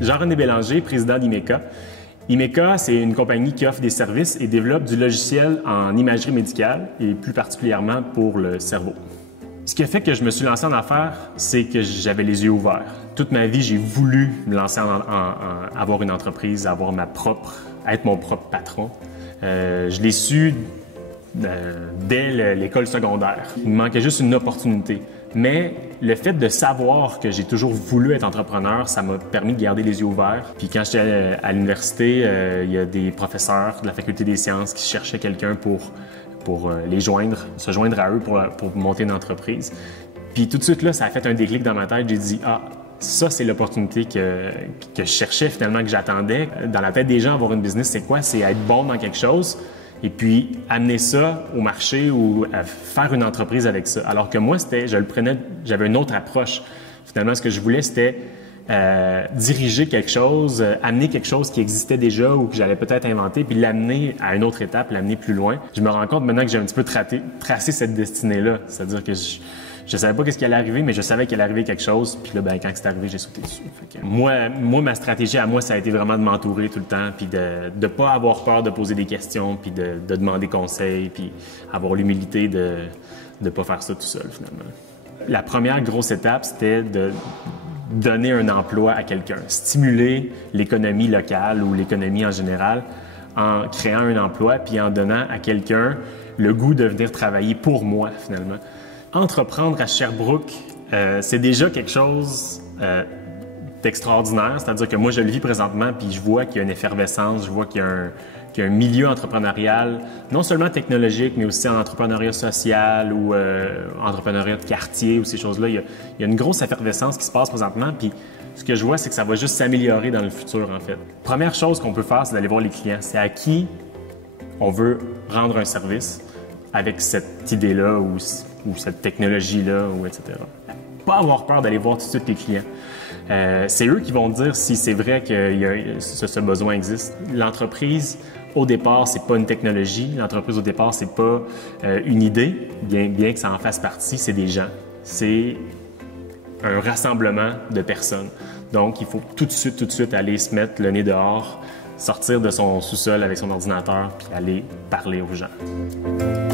Jean-René Bélanger, président d'Imeka. Imeka, c'est une compagnie qui offre des services et développe du logiciel en imagerie médicale et plus particulièrement pour le cerveau. Ce qui a fait que je me suis lancé en affaires, c'est que j'avais les yeux ouverts. Toute ma vie, j'ai voulu me lancer avoir une entreprise, être mon propre patron. Je l'ai su dès l'école secondaire. Il me manquait juste une opportunité. Mais le fait de savoir que j'ai toujours voulu être entrepreneur, ça m'a permis de garder les yeux ouverts. Puis quand j'étais à l'université, il y a des professeurs de la Faculté des sciences qui cherchaient quelqu'un pour se joindre à eux pour monter une entreprise. Puis tout de suite, là, ça a fait un déclic dans ma tête. J'ai dit « Ah, ça, c'est l'opportunité que je cherchais finalement, que j'attendais. » Dans la tête des gens, avoir une business, c'est quoi? C'est être bon dans quelque chose et puis amener ça au marché ou faire une entreprise avec ça. Alors que moi, j'avais une autre approche. Finalement, ce que je voulais, c'était diriger quelque chose, amener quelque chose qui existait déjà ou que j'allais peut-être inventer, puis l'amener à une autre étape, l'amener plus loin. Je me rends compte maintenant que j'ai un petit peu tracé cette destinée-là. C'est-à-dire que je savais pas ce qui allait arriver, mais je savais qu'il allait arriver quelque chose. Puis là, quand c'est arrivé, j'ai sauté dessus. Fait que moi, ma stratégie à moi, ça a été vraiment de m'entourer tout le temps, puis de ne pas avoir peur de poser des questions, puis de demander conseil, puis avoir l'humilité de ne pas faire ça tout seul, finalement. La première grosse étape, c'était de donner un emploi à quelqu'un, stimuler l'économie locale ou l'économie en général en créant un emploi, puis en donnant à quelqu'un le goût de venir travailler pour moi, finalement. Entreprendre à Sherbrooke, c'est déjà quelque chose d'extraordinaire. C'est-à-dire que moi, je le vis présentement, puis je vois qu'il y a une effervescence, je vois qu'il y a un milieu entrepreneurial, non seulement technologique, mais aussi en entrepreneuriat social ou entrepreneuriat de quartier ou ces choses-là. Il y a une grosse effervescence qui se passe présentement, puis ce que je vois, c'est que ça va juste s'améliorer dans le futur, en fait. Première chose qu'on peut faire, c'est d'aller voir les clients. C'est à qui on veut rendre un service avec cette idée-là ou cette technologie-là, ou etc. Pas avoir peur d'aller voir tout de suite les clients. C'est eux qui vont dire si c'est vrai que ce besoin existe. L'entreprise, au départ, c'est pas une technologie. L'entreprise, au départ, c'est pas une idée, bien que ça en fasse partie, c'est des gens. C'est un rassemblement de personnes. Donc, il faut tout de suite aller se mettre le nez dehors, sortir de son sous-sol avec son ordinateur, puis aller parler aux gens.